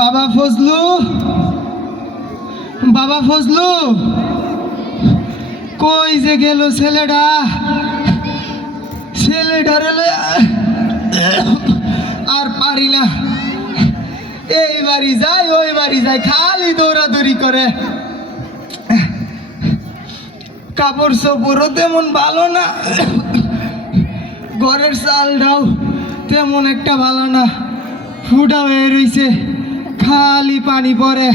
বাবা ফজলু বাবা ফজলু, কই যে গেল ছেলেটা? ছেলেটারে আর পারি না। এই বাড়ি যাই ওই বাড়ি যাই খালি দৌড়াদৌড়ি করে। কাপড় চোপড়ও তেমন ভালো না। ঘরের চাল চালটাও তেমন একটা ভালো না। ফুটা হয়ে রইছে, খালি পানি পড়ে।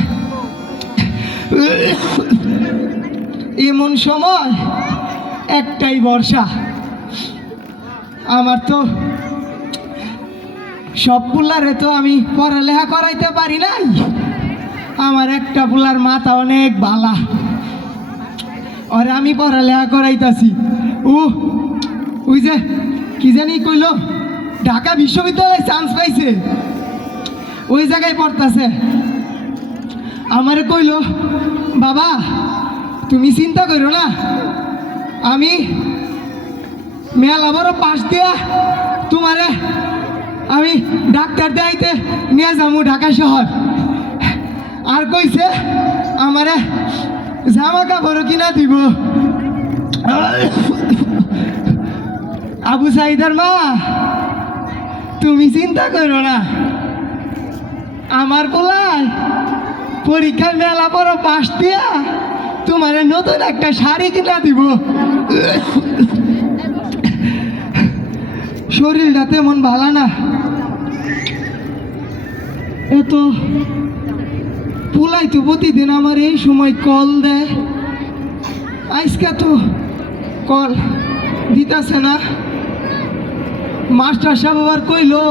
এমন সময় একটাই বর্ষা। আমার তো সব পুলারে তো আমি পড়ালেখা করাইতে পারি নাই। আমার একটা পুলার মাথা অনেক বালা। ওরে আমি পড়ালেখা করাইতাছি। ও ওই যে কি জানি কইল, ঢাকা বিশ্ববিদ্যালয়ে চান্স পাইছে। ওই জায়গায় পড়তাছে। আমারে কইল, বাবা, তুমি চিন্তা করো না। আমি মেলা বড় পাশ দিয়া তোমারে আমি ডাক্তার দেখাইতে নিয়ে যাব ঢাকা শহর। আর কইছে, আমারে জামা কাপড় কিনা দিব। আবু সাইদার মা, তুমি চিন্তা করো না। আমার পোলায় পরীক্ষার মেলা বড় পাশ দিয়া তোমার নতুন একটা শাড়ি কিনা দিব। শরীরটা তেমন ভালো না। এত পুলাই তো প্রতিদিন আমার এই সময় কল দেয়। আজকে তো কল দিতাছে না। মাস্টার সাহেব আবার কইলো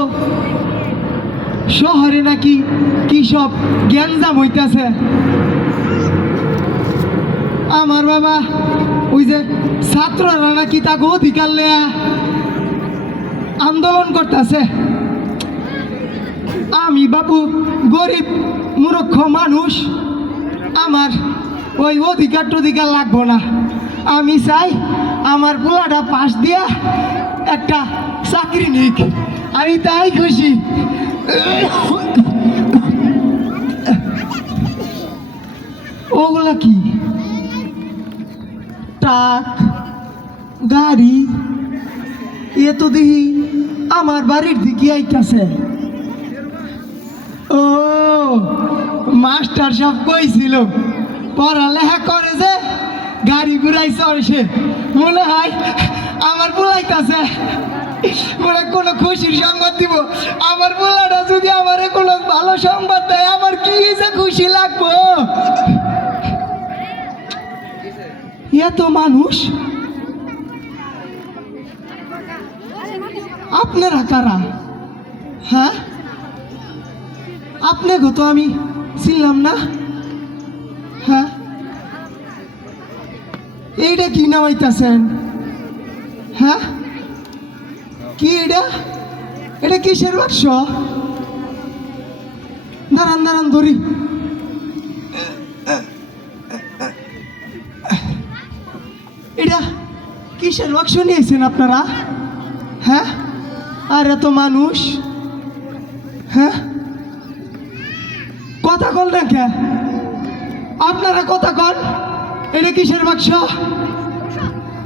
শহরে নাকি কি সব গ্যাঞ্জাম হইতাছে? আমার বাবা, ওই যে ছাত্ররা নাকি তাকে অধিকার লেয়া আন্দোলন করতেছে। আমি বাবু গরিব, মূর্খ মানুষ, আমার ওই অধিকার টধিকার লাগবো না। আমি চাই আমার পোলাটা পাশ দিয়া একটা চাকরি নিক। আমি তাই খুশি। ওগুলা কি? ট্রাক, গাড়ি? এ তো দেখি আমার বাড়ির দিকে আইতাছে। ও, মাস্টার সব কইছিল, পড়ালেখা করে যে গাড়ি ঘুরাই চড়ছে মনে হয় আমার বুলাইতাছে হয় কোনো খুশির সংবাদ দিব। আমার বুলাটা যদি আমার কোনো ভালো সংবাদ দেয়, আমার কি যে খুশি লাগবো? এত মানুষ? আপনারা কারা? হ্যাঁ? আপনাকে তো আমি চিনলাম না। হ্যাঁ? এইটা কি নামাইতেছেন? হ্যাঁ? কি এটা? এটা কিসের বাক্স? দাঁড়ান দাঁড়ান, ধরি। এটা কিসের বাক্স নিয়েছেন আপনারা? হ্যাঁ? আর এত মানুষ? হ্যাঁ? কথা কল না কে? আপনারা কথা কন। এটা কিসের বাক্স?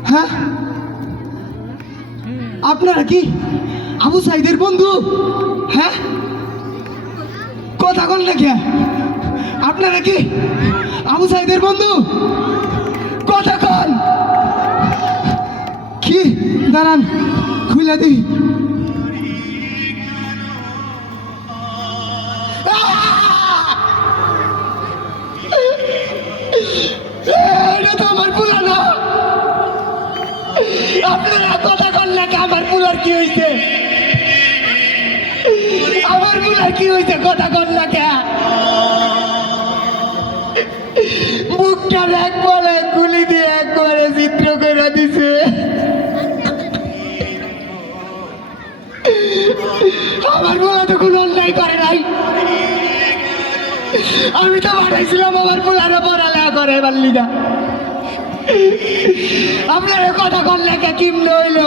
হ্যাঁ? আপনারা কি আবু সাইদের বন্ধু? হ্যাঁ? কথা কন না কে আপনারা কি আবু সাইদের বন্ধু? কথা কন। কি? দাঁড়ান, খুলে দিই। এটা তো আমার পুরানো। আপনারা কথা কি আমার পুলার কি হয়েছে আমার পুলার কি হয়েছে কথা করলে কে? মুখটা এক বলে গুলি দিয়ে একবারে চিত্র করে দিছে। আমার পোলা তো কোনো অন্যায় করে নাই। আমি তো পাঠাইছিলাম আমার পোলারে পড়ালেখা করে এবার লিগা আপনার কথা করলে কে কিমলে হইল?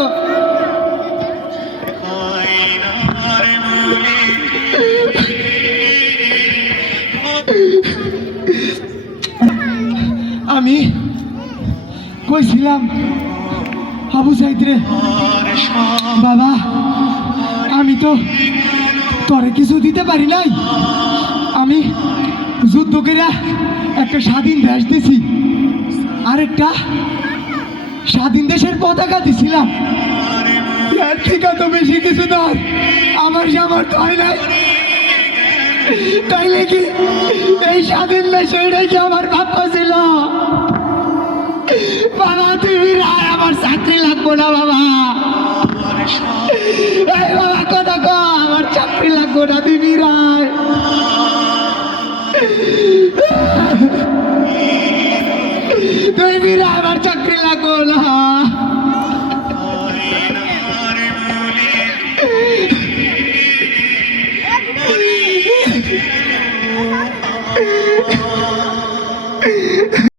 কইছিলাম আবু সাইদ রে বাবা, আমি তো তোরে কিছু দিতে পারি নাই। আমি যুদ্ধ করে একটা স্বাধীন দেশ দিছি, আরেকটা স্বাধীন দেশের পতাকা দিছিলাম। এর থেকে তো বেশি কিছু নয় আমার সামর্থ্য হয় নাই। তাইলে কি এই স্বাধীন দেশে এটাই কি আমার ভাগ্য ছিল? বাবা তুমি রায়, আমার চাকরি লাগবো না বাবা। এই বাবা, কথা কো, আমার চাকরি লাগবো না দিবি রায়। দিবি রায়, আমার চাকরি লাগবো না।